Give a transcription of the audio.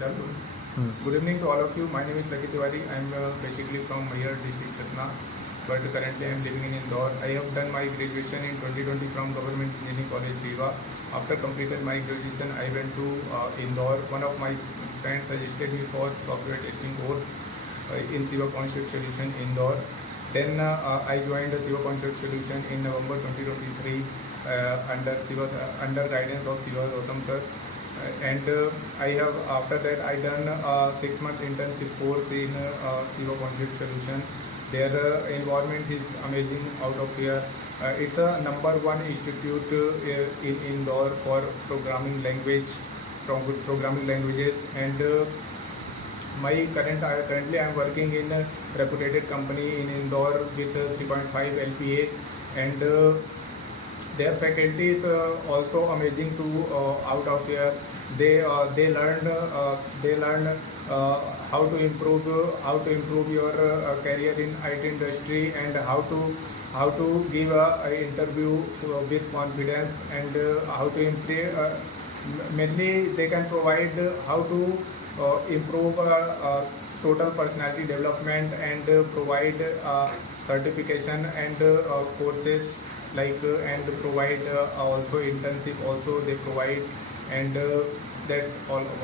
Good evening to all of you. My name is Tiwari. I am basically from MERN district, Satna, but currently I am living in Indore. I have done my graduation in 2020 from Government Engineering College, Shiva. After completing my graduation, I went to Indore. One of my friends suggested me for software testing course in Shiva Concept Solution, Indore. Then I joined Shiva Concept Solution in November 2023 under guidance of Shiva sir. And I have after that I done a 6-month internship course in Shiva Concept Solution. Their environment is amazing out of here. It's a #1 institute in Indore for programming languages, and currently I am working in a reputed company in Indore with 3.5 LPA, and their faculty is also amazing too out of here. They learn how to improve your career in IT industry, and how to give an interview with confidence, and how to improve. Mainly, they can provide how to improve total personality development, and provide certification and courses and provide also internship also they provide, and that's all about.